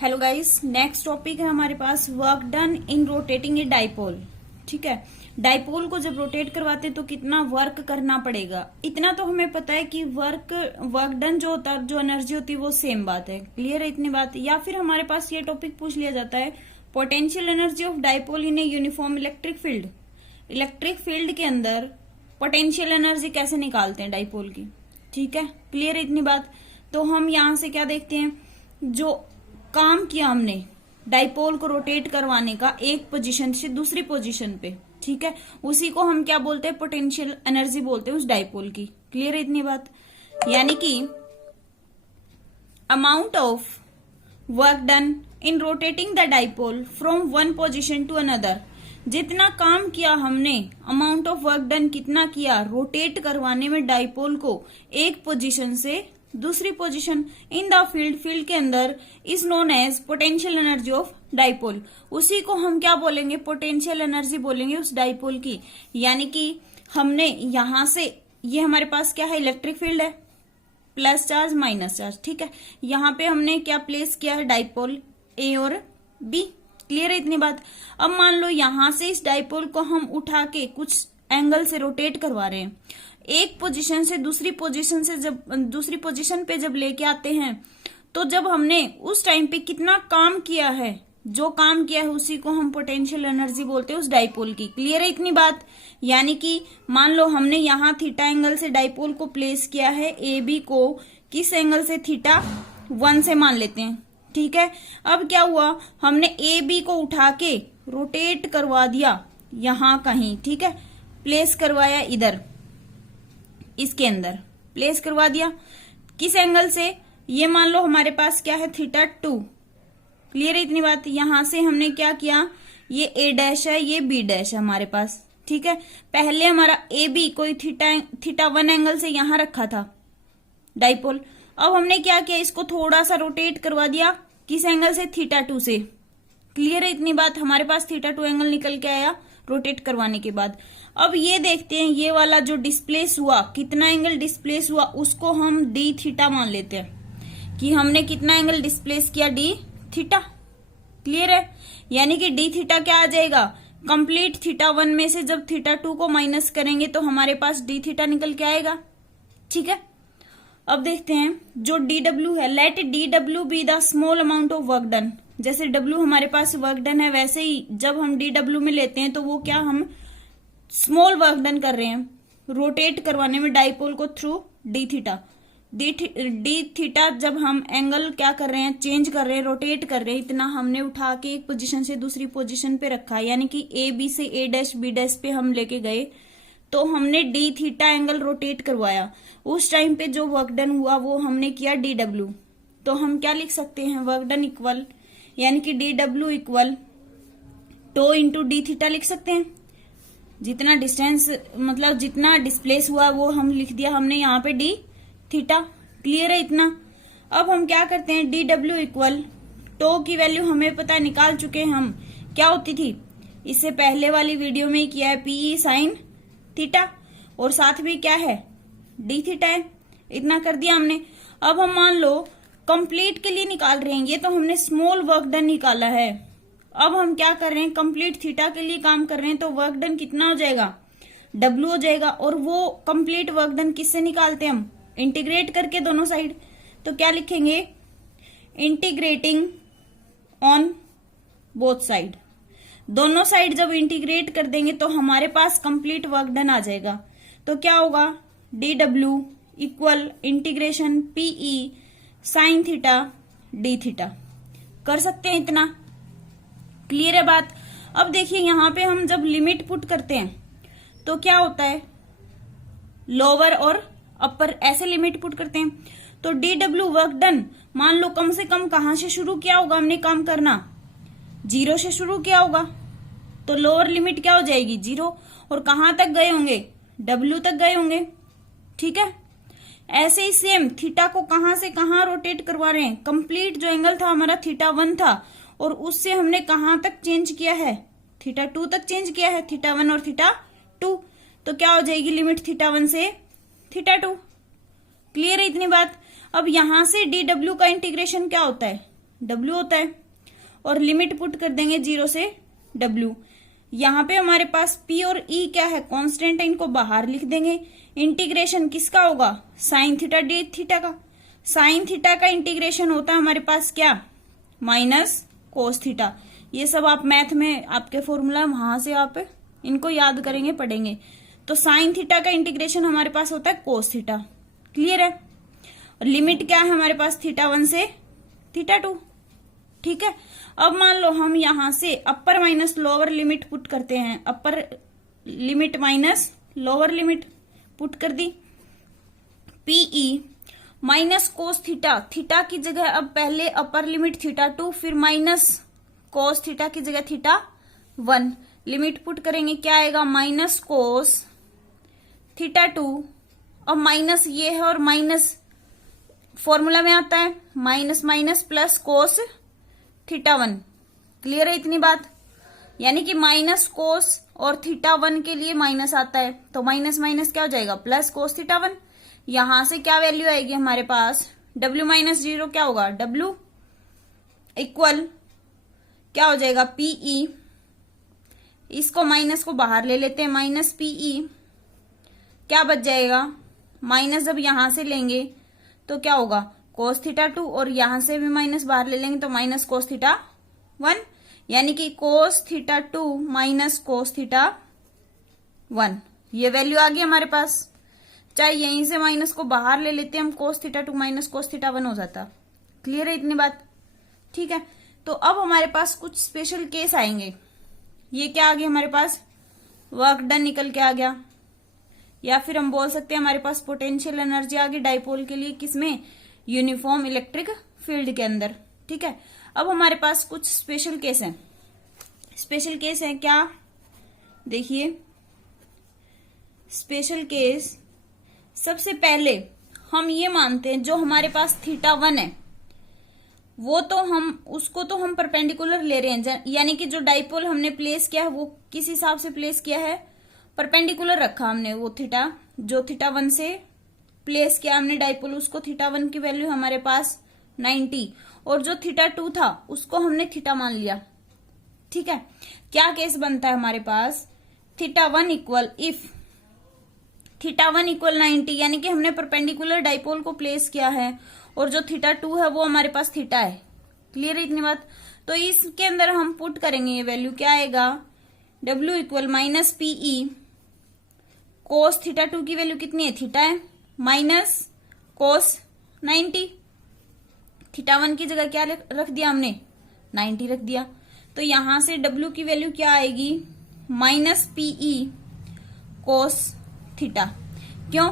Hello guys, next topic है हमारे पास work done in rotating a dipole. ठीक है, डाइपोल को जब रोटेट करवाते हैं तो कितना वर्क करना पड़ेगा, इतना तो हमें पता है कि वर्क डन जो होता है, जो एनर्जी होती है वो सेम बात है। क्लियर है इतनी बात। या फिर हमारे पास ये टॉपिक पूछ लिया जाता है potential energy of dipole in a uniform electric field. Electric field के अंदर पोटेंशियल एनर्जी कैसे निकालते हैं डाइपोल की। ठीक है, क्लियर है इतनी बात। तो हम यहां से क्या देखते हैं, जो काम किया हमने डाइपोल को रोटेट करवाने का एक पोजीशन से दूसरी पोजीशन पे, ठीक है, उसी को हम क्या बोलते हैं, पोटेंशियल एनर्जी बोलते हैं उस डाइपोल की। क्लियर है इतनी बात। यानी कि amount of work done in rotating the dipole from one position to another. जितना काम किया हमने, अमाउंट ऑफ वर्क डन कितना किया रोटेट करवाने में डाइपोल को एक पोजीशन से दूसरी पोजीशन इन द फील्ड के अंदर, is known as potential energy of dipole. उसी को हम क्या बोलेंगे, पोटेंशियल एनर्जी बोलेंगे उस डाइपोल की। यानी कि हमने यहां से, ये हमारे पास क्या है, इलेक्ट्रिक फील्ड है, प्लस चार्ज माइनस चार्ज। ठीक है, यहां पे हमने क्या प्लेस किया है, डाइपोल ए और बी। क्लियर है इतनी बात। अब मान लो यहां से इस डाइपोल को हम उठा के कुछ एंगल से रोटेट करवा रहे हैं, एक पोजीशन से दूसरी पोजीशन से जब दूसरी पोजीशन पे जब लेके आते हैं, तो जब हमने उस टाइम पे कितना काम किया है, जो काम किया है उसी को हम पोटेंशियल एनर्जी बोलते हैं उस डाइपोल की। क्लियर है इतनी बात। यानी कि मान लो हमने यहाँ थीटा एंगल से डाइपोल को प्लेस किया है, ए बी को किस एंगल से, थीटा 1 से मान लेते हैं। ठीक है, अब क्या हुआ, हमने ए बी को उठा के रोटेट करवा दिया यहां कहीं। ठीक है, प्लेस करवाया इधर, इसके अंदर प्लेस करवा दिया, किस एंगल से, ये मान लो हमारे पास क्या है, थीटा 2। क्लियर है इतनी बात। यहां से हमने क्या किया, ये ए डैश है, ये बी डैश है हमारे पास। ठीक है, पहले हमारा ए बी कोई थीटा 1 एंगल से यहां रखा था डाइपोल। अब हमने क्या किया, इसको थोड़ा सा रोटेट करवा दिया, किस एंगल से, थीटा 2 से। क्लियर है इतनी बात। हमारे पास थीटा 2 एंगल निकल के आया रोटेट करवाने के बाद। अब ये देखते हैं, ये वाला जो डिस्प्लेस हुआ, कितना एंगल डिस्प्लेस हुआ, उसको हम डी थीटा मान लेते हैं कि हमने कितना एंगल डिस्प्लेस किया, डी थीटा। क्लियर है। यानी कि डी थीटा क्या आ जाएगा, कंप्लीट थीटा 1 में से जब थीटा 2 को माइनस करेंगे तो हमारे पास डी थीटा निकल के आएगा। ठीक है, अब देखते हैं जो डी डब्ल्यू है, let D W be the small amount of work done. जैसे डब्ल्यू हमारे पास वर्क डन है, वैसे ही जब हम डी डब्ल्यू में लेते हैं तो वो क्या, हम स्मॉल वर्क डन कर रहे हैं रोटेट करवाने में डाइपोल को through D theta. D theta जब हम एंगल क्या कर रहे हैं, चेंज कर रहे हैं, रोटेट कर रहे हैं, इतना हमने उठा के एक पोजीशन से दूसरी पोजीशन पे रखा। यानी कि ए बी से ए डैश बी डैश पे हम लेके गए, तो हमने डी थीटा एंगल रोटेट करवाया। उस टाइम पे जो वर्क डन हुआ वो हमने किया डी डब्ल्यू। तो हम क्या लिख सकते हैं, वर्क डन इक्वल, यानी कि D W equal to into D theta लिख सकते हैं। जितना डिस्टेंस, मतलब जितना डिस्प्लेस हुआ वो हम लिख दिया हमने यहाँ पे डी थीटा। क्लियर है इतना। अब हम क्या करते हैं, डी डब्ल्यू इक्वल टो की वैल्यू हमें पता है, निकाल चुके हैं हम, क्या होती थी, इससे पहले वाली वीडियो में किया है, पीई साइन थीटा, और साथ में क्या है, डी थीटा है। इतना कर दिया हमने। अब हम मान लो कंप्लीट के लिए निकाल रहे हैं, ये तो हमने स्मॉल वर्क डन निकाला है। अब हम क्या कर रहे हैं, कंप्लीट थीटा के लिए काम कर रहे हैं, तो वर्क डन कितना हो जाएगा, डब्ल्यू हो जाएगा। और वो कंप्लीट वर्क डन किससे निकालते हैं हम, इंटीग्रेट करके दोनों साइड। तो क्या लिखेंगे, इंटीग्रेटिंग ऑन बोथ साइड। दोनों साइड जब इंटीग्रेट कर देंगे तो हमारे पास कंप्लीट वर्क डन आ जाएगा। तो क्या होगा, D W equal integration PE sine theta D theta. कर सकते हैं इतना। क्लियर है बात। अब देखिए यहां पे हम जब लिमिट पुट करते हैं तो क्या होता है, लोअर और अपर ऐसे लिमिट पुट करते हैं। तो डी डब्ल्यू वर्क डन, मान लो कम से कम कहां से शुरू किया होगा हमने काम करना, 0 से शुरू किया होगा, तो लोअर लिमिट क्या हो जाएगी, 0। और कहां तक गए होंगे, डब्ल्यू तक गए होंगे। ठीक है, ऐसे ही सेम थीटा को कहां से कहां रोटेट करवा रहे हैं, कंप्लीट जो एंगल था हमारा थीटा 1 था, और उससे हमने कहां तक चेंज किया है, थीटा 2 तक चेंज किया है, थीटा 1 और थीटा 2। तो क्या हो जाएगी लिमिट थीटा 1 से थीटा 2। क्लियर है इतनी बात। अब यहां से डी डब्ल्यू का इंटीग्रेशन क्या होता है, W होता है, और लिमिट पुट कर देंगे 0 से W। यहाँ पे हमारे पास P और E क्या है, कांस्टेंट है, इनको बाहर लिख देंगे। इंटीग्रेशन किसका होगा, साइन थीटा डी थीटा का। साइन थीटा का इंटीग्रेशन होता है हमारे पास क्या, माइनस कोस थीटा। ये सब आप मैथ में आपके फॉर्मूला वहां से आप इनको याद करेंगे, पढ़ेंगे। तो साइन थीटा का इंटीग्रेशन हमारे पास होता है कोस थीटा। क्लियर है। और लिमिट क्या है हमारे पास, थीटा 1 से थीटा 2। ठीक है। अब मान लो हम यहां से upper minus lower limit put करते हैं, upper limit minus lower limit put कर दी। PE minus cos theta, theta की जगह अब पहले अपर लिमिट थीटा 2, फिर माइनस कोस थीटा की जगह थीटा 1। लिमिट पुट करेंगे, क्या आएगा, माइनस कोस थीटा 2, और माइनस ये है और माइनस फॉर्मूला में आता है minus minus plus cos theta 1। Clear है इतनी बात। यानी कि माइनस कोस और थीटा 1 के लिए माइनस आता है, तो माइनस माइनस क्या हो जाएगा, प्लस कोस थीटा 1। यहां से क्या वैल्यू आएगी हमारे पास, W माइनस 0 क्या होगा, W इक्वल क्या हो जाएगा, PE। इसको माइनस को बाहर ले लेते हैं, माइनस PE क्या बच जाएगा, माइनस जब यहां से लेंगे तो क्या होगा, कोस थीटा 2, और यहां से भी माइनस बाहर ले लेंगे तो माइनस कोस थीटा 1। यानी कि cos theta 2 minus cos theta 1, ये वैल्यू आ गई हमारे पास। चाहे यहीं से माइनस को बाहर ले लेते हैं हम, cos theta 2 minus cos theta 1 हो जाता। क्लियर है इतनी बात। ठीक है। तो अब हमारे पास कुछ स्पेशल केस आएंगे। ये क्या आ गया हमारे पास, वर्क डन निकल के आ गया, या फिर हम बोल सकते हैं हमारे पास पोटेंशियल एनर्जी आ गई डाइपोल के लिए, किसमें, यूनिफॉर्म इलेक्ट्रिक फील्ड के अंदर। ठीक है। अब हमारे पास कुछ स्पेशल केस हैं। स्पेशल केस है क्या, देखिए स्पेशल केस। सबसे पहले हम ये मानते हैं जो हमारे पास थीटा 1 है वो तो हम उसको तो हम परपेंडिकुलर ले रहे हैं, यानी कि जो डाइपोल हमने प्लेस किया है वो किस हिसाब से प्लेस किया है, परपेंडिकुलर रखा हमने। वो थीटा जो थीटा 1 से प्लेस किया हमने डाइपोल, उसको थीटा 1 की वैल्यू हमारे पास 90, और जो थीटा 2 था उसको हमने थीटा मान लिया। ठीक है। क्या केस बनता है हमारे पास, theta 1 equal, if theta 1 equal 90, यानी कि हमने परपेंडिकुलर डाइपोल को प्लेस किया है, और जो थीटा 2 है वो हमारे पास थीटा है। क्लियर है इतनी बात। तो इसके अंदर हम पुट करेंगे ये वैल्यू, क्या आएगा, W equal minus PE, cos theta 2 की वैल्यू कितनी है, थीटा है, माइनस कोस 90। थीटा 1 की जगह क्या रख दिया हमने, 90 रख दिया। तो यहां से W की वैल्यू क्या आएगी, माइनस PE कोस थीटा। क्यों,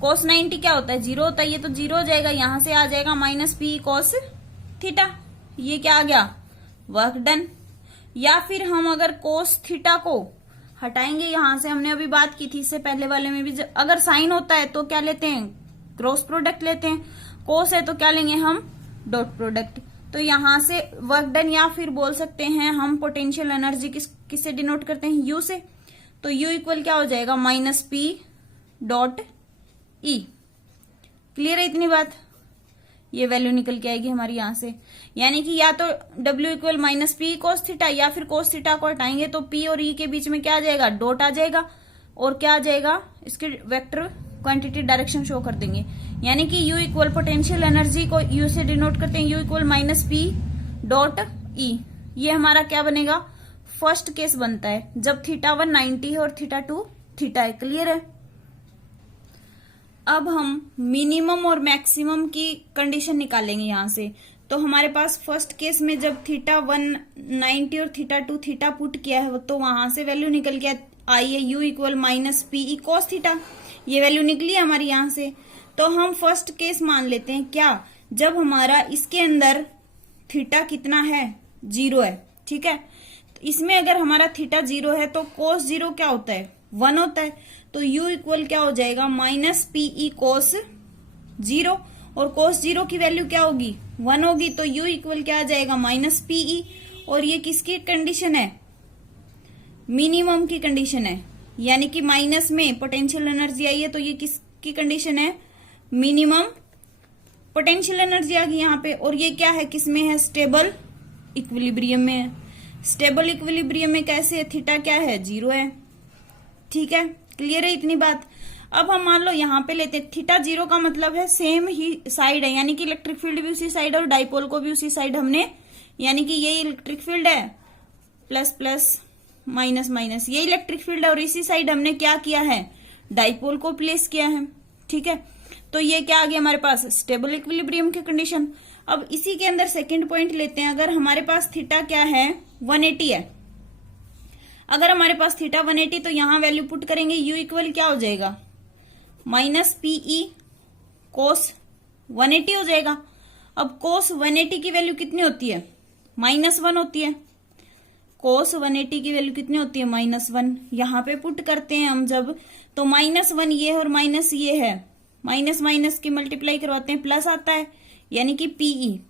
कोस 90 क्या होता है, 0 होता है, ये तो 0 हो जाएगा, यहां से आ जाएगा माइनस PE कोस थीटा। ये क्या आ गया, वर्क डन। या फिर हम अगर कोस थीटा को हटाएंगे यहां से, हमने अभी बात की थी इससे पहले वाले में भी, अगर साइन होता है तो क्या लेते हैं, क्रॉस प्रोडक्ट लेते हैं, कोस है तो क्या लेंगे हम, डॉट प्रोडक्ट। तो यहां से वर्क डन, या फिर बोल सकते हैं हम पोटेंशियल एनर्जी किससे डिनोट करते हैं, यू से। तो यू इक्वल क्या हो जाएगा, minus P dot E। Clear है इतनी बात। ये वैल्यू निकल के आएगी हमारी यहां से, यानी कि या तो W equal minus PE cos theta, या फिर कोस थीटा को हटाएंगे तो P और E के बीच में क्या आ जाएगा, डॉट आ जाएगा, और क्या आ जाएगा, इसके वेक्टर क्वांटिटी डायरेक्शन शो कर देंगे। यानी कि U इक्वल पोटेंशियल एनर्जी को U से डिनोट करते हैं, U equal minus P dot E। ये हमारा क्या बनेगा, फर्स्ट केस बनता है जब थीटा 1 90 है और थीटा 2 थीटा है। क्लियर है। अब हम मिनिमम और मैक्सिमम की कंडीशन निकालेंगे यहां से। तो हमारे पास फर्स्ट केस में जब थीटा 1 90 और थीटा 2 थीटा पुट किया है तो वहां से वैल्यू निकल के आई है U equal minus PE cos theta. ये वैल्यू निकली है हमारी यहां से। तो हम फर्स्ट केस मान लेते हैं क्या, जब हमारा इसके अंदर थीटा कितना है, 0 है। ठीक है। इसमें अगर हमारा थीटा 0 है तो कोस 0 क्या होता है, 1 होता है। तो U इक्वल क्या हो जाएगा, माइनस PE कोस 0, और कोस 0 की वैल्यू क्या होगी, 1 होगी। तो U इक्वल क्या आ जाएगा, माइनस PE। और ये किसकी कंडीशन है, मिनिमम की कंडीशन है, यानी कि माइनस में पोटेंशियल एनर्जी आई है, तो ये किसकी कंडीशन है, मिनिमम पोटेंशियल एनर्जी आ गई यहाँ पे, और ये क्या है, किसमें है, स्टेबल इक्विलिब्रियम में है। स्टेबल इक्विलिब्रियम में कैसे है, थीटा क्या है, 0 है। ठीक है, क्लियर है इतनी बात। अब हम मान लो यहाँ पे लेते हैं, थीटा 0 का मतलब है सेम ही साइड है, यानी कि इलेक्ट्रिक फील्ड भी उसी साइड और डाइपोल को भी उसी साइड हमने, यानी कि ये इलेक्ट्रिक फील्ड है, प्लस प्लस माइनस माइनस, ये इलेक्ट्रिक फील्ड है, और इसी साइड हमने क्या किया है, डाइपोल को प्लेस किया है। ठीक है, तो ये क्या आ गया हमारे पास, स्टेबल इक्विलिब्रियम की कंडीशन। अब इसी के अंदर सेकंड पॉइंट लेते हैं, अगर हमारे पास थीटा क्या है, 180 है। अगर हमारे पास थीटा 180, तो यहां वैल्यू पुट करेंगे, यू इक्वल क्या हो जाएगा, माइनस पीई कोस 180 हो जाएगा। अब कोस 180 की वैल्यू कितनी होती है, -1 होती है। कोस 180 की वैल्यू कितनी होती है, -1। यहां पे पुट करते हैं हम जब, तो -1 ये और माइनस ये है, माइनस माइनस की मल्टीप्लाई करवाते हैं, प्लस आता है, यानी कि पीई,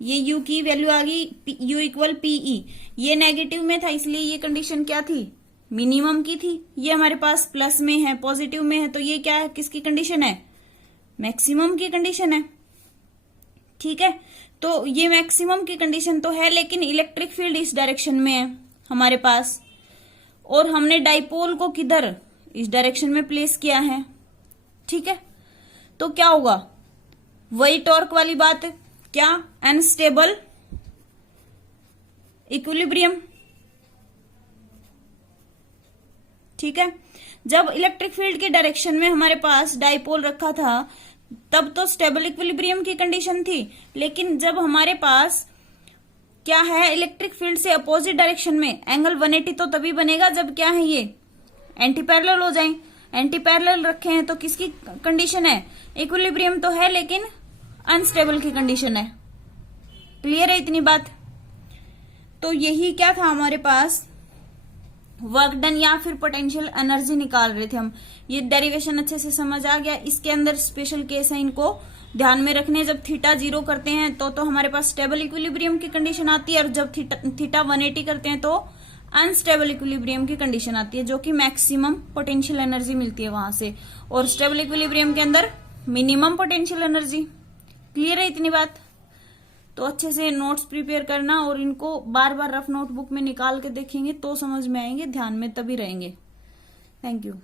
ये u की वैल्यू आ गई, u इक्वल पीई। ये नेगेटिव में था, इसलिए ये कंडीशन क्या थी, मिनिमम की थी। ये हमारे पास प्लस में है, पॉजिटिव में है, तो ये क्या है, किसकी कंडीशन है, मैक्सिमम की कंडीशन है। ठीक है, तो ये मैक्सिमम की कंडीशन तो है, लेकिन इलेक्ट्रिक फील्ड इस डायरेक्शन में है हमारे पास, और हमने डाइपोल को किधर, इस डायरेक्शन में प्लेस किया है। ठीक है, तो क्या होगा, वही टॉर्क वाली बात, क्या, अनस्टेबल इक्विलिब्रियम। ठीक है, जब इलेक्ट्रिक फील्ड के डायरेक्शन में हमारे पास डाइपोल रखा था, तब तो स्टेबल इक्विलिब्रियम की कंडीशन थी, लेकिन जब हमारे पास क्या है, इलेक्ट्रिक फील्ड से अपोजिट डायरेक्शन में एंगल 180 तो तभी बनेगा जब क्या है, ये एंटी पैरेलल हो जाए। एंटी पैरेलल रखे हैं तो किसकी कंडीशन है, इक्विलिब्रियम तो है, लेकिन अनस्टेबल की कंडीशन है। क्लियर है इतनी बात। तो यही क्या था हमारे पास, वर्क डन या फिर पोटेंशियल एनर्जी निकाल रहे थे हम। ये डेरिवेशन अच्छे से समझ आ गया। इसके अंदर स्पेशल केस है, इनको ध्यान में रखने। जब थीटा 0 करते हैं तो हमारे पास स्टेबल इक्विलिब्रियम की कंडीशन आती है, और जब थीटा 180 करते हैं तो अनस्टेबल इक्विलिब्रियम की कंडीशन आती है, जो कि मैक्सिमम पोटेंशियल एनर्जी मिलती है वहां से, और स्टेबल इक्विलिब्रियम के अंदर मिनिमम पोटेंशियल एनर्जी। क्लियर है इतनी बात। तो अच्छे से नोट्स प्रिपेयर करना, और इनको बार बार रफ नोटबुक में निकाल के देखेंगे तो समझ में आएंगे, ध्यान में तभी रहेंगे। Thank you.